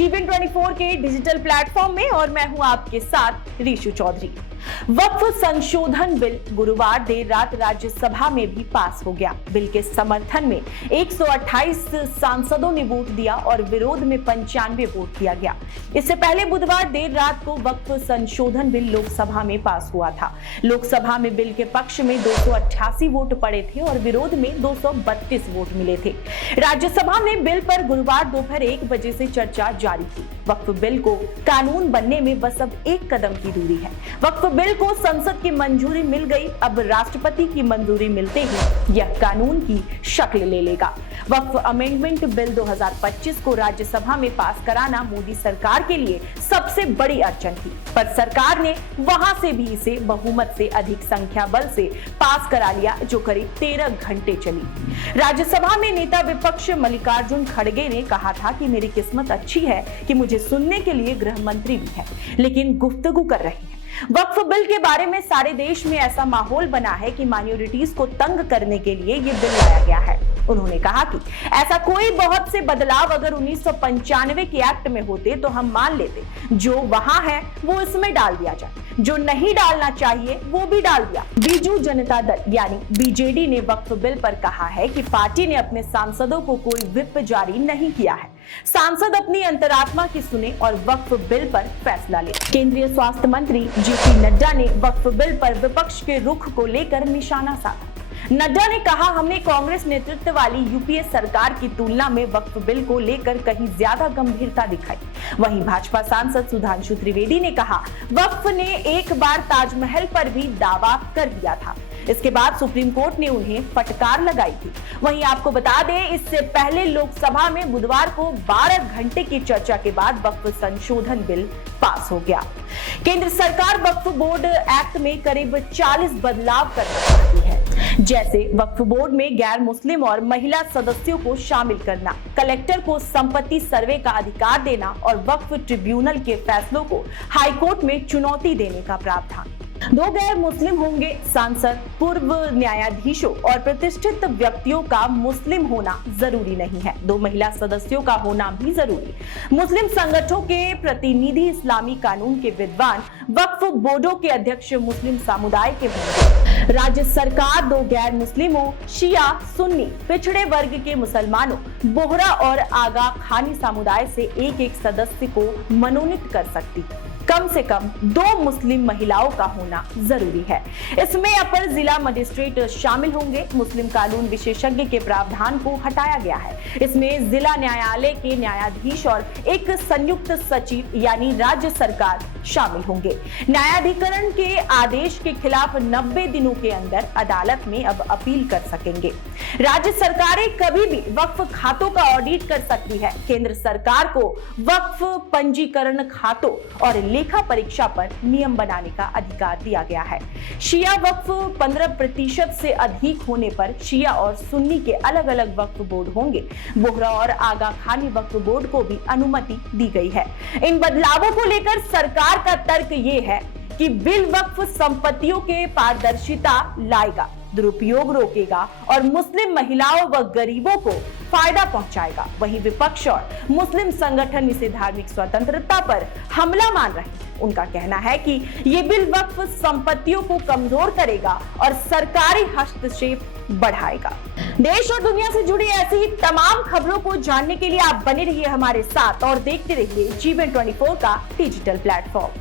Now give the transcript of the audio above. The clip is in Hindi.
जीवन 24 के डिजिटल प्लेटफॉर्म में और मैं हूं आपके साथ रीशु चौधरी। वक्फ संशोधन बिल गुरुवार देर रात राज्यसभा में भी पास हो गया। बिल के समर्थन में 128 सांसदों ने वोट दिया और विरोध में 95 वोट दिया गया। इससे पहले बुधवार देर रात को वक्फ संशोधन बिल लोकसभा में पास हुआ था। लोकसभा में बिल के पक्ष में 288 वोट पड़े थे और विरोध में 232 वोट मिले थे। राज्यसभा में बिल पर गुरुवार दोपहर 1 बजे से चर्चा जारी थी। वक्फ बिल को कानून बनने में बस अब एक कदम की दूरी है। वक्फ बिल को संसद की मंजूरी मिल गई, अब राष्ट्रपति की मंजूरी मिलते ही यह कानून की शक्ल ले लेगा। वक्फ अमेंडमेंट बिल 2025 को राज्यसभा में पास कराना मोदी सरकार के लिए सबसे बड़ी अड़चन थी, पर सरकार ने वहां से भी इसे बहुमत से अधिक संख्या बल से पास करा लिया, जो करीब 13 घंटे चली। राज्यसभा में नेता विपक्ष मल्लिकार्जुन खड़गे ने कहा था कि मेरी किस्मत अच्छी है कि मुझे सुनने के लिए गृह मंत्री भी है, लेकिन गुफ्तगू कर रहे हैं। वक्फ बिल के बारे में सारे देश में ऐसा माहौल बना है कि माइनॉरिटीज को तंग करने के लिए ये बिल लाया गया है। उन्होंने कहा कि ऐसा कोई बहुत से बदलाव अगर 1995 के एक्ट में होते तो हम मान लेते, जो वहां है वो इसमें डाल दिया जाए, जो नहीं डालना चाहिए वो भी डाल दिया। बीजू जनता दल यानी बीजेडी ने वक्फ बिल पर कहा है कि पार्टी ने अपने सांसदों को कोई व्हिप जारी नहीं किया है। सांसद अपनी अंतरात्मा की सुने और वक्फ बिल पर फैसला ले। केंद्रीय स्वास्थ्य मंत्री जेपी नड्डा ने वक्फ बिल पर विपक्ष के रुख को लेकर निशाना साधा। नड्डा ने कहा, हमने कांग्रेस नेतृत्व वाली यूपीए सरकार की तुलना में वक्फ बिल को लेकर कहीं ज्यादा गंभीरता दिखाई। वहीं भाजपा सांसद सुधांशु त्रिवेदी ने कहा, वक्फ ने एक बार ताजमहल पर भी दावा कर दिया था, इसके बाद सुप्रीम कोर्ट ने उन्हें फटकार लगाई थी। वहीं आपको बता दें, इससे पहले लोकसभा में बुधवार को 12 घंटे की चर्चा के बाद वक्फ संशोधन बिल पास हो गया। केंद्र सरकार वक्फ बोर्ड एक्ट में करीब 40 बदलाव करना चाहती है, जैसे वक्फ बोर्ड में गैर मुस्लिम और महिला सदस्यों को शामिल करना, कलेक्टर को संपत्ति सर्वे का अधिकार देना और वक्फ ट्रिब्यूनल के फैसलों को हाईकोर्ट में चुनौती देने का प्रावधान। 2 गैर मुस्लिम होंगे सांसद, पूर्व न्यायाधीशों और प्रतिष्ठित व्यक्तियों का मुस्लिम होना जरूरी नहीं है। 2 महिला सदस्यों का होना भी जरूरी। मुस्लिम संगठनों के प्रतिनिधि, इस्लामी कानून के विद्वान, वक्फ बोर्डों के अध्यक्ष मुस्लिम समुदाय के होंगे। राज्य सरकार 2 गैर मुस्लिमों, शिया, सुन्नी, पिछड़े वर्ग के मुसलमानों, बोहरा और आगा खानी समुदाय से एक सदस्य को मनोनीत कर सकती। कम से कम 2 मुस्लिम महिलाओं का होना जरूरी है। इसमें अपर जिला मजिस्ट्रेट शामिल होंगे। मुस्लिम कानून विशेषज्ञ के प्रावधान को हटाया गया है। इसमें जिला न्यायालय के न्यायाधीश और एक संयुक्त सचिव यानी राज्य सरकार शामिल होंगे। न्यायाधिकरण के आदेश के खिलाफ 90 दिनों के अंदर अदालत में अब अपील कर सकेंगे। राज्य सरकारें कभी भी वक्फ खातों का ऑडिट कर सकती है। केंद्र सरकार को वक्फ पंजीकरण खातों और लेखा परीक्षा पर नियम बनाने का अधिकार दिया गया है। शिया वक्फ 15% से अधिक होने पर शिया और सुन्नी के अलग अलग वक्फ बोर्ड होंगे। बोहरा और आगा खानी वक्फ बोर्ड को भी अनुमति दी गई है। इन बदलावों को लेकर सरकार का तर्क ये है कि बिल वक्फ संपत्तियों के पारदर्शिता लाएगा, दुरुपयोग रोकेगा और मुस्लिम महिलाओं व गरीबों को फायदा पहुंचाएगा। वहीं विपक्ष और मुस्लिम संगठन इसे धार्मिक स्वतंत्रता पर हमला मान रहे हैं। उनका कहना है कि ये बिल वक्फ संपत्तियों को कमजोर करेगा और सरकारी हस्तक्षेप बढ़ाएगा। देश और दुनिया से जुड़ी ऐसी ही तमाम खबरों को जानने के लिए आप बने रहिए हमारे साथ और देखते रहिए जीवन 24 का डिजिटल प्लेटफॉर्म।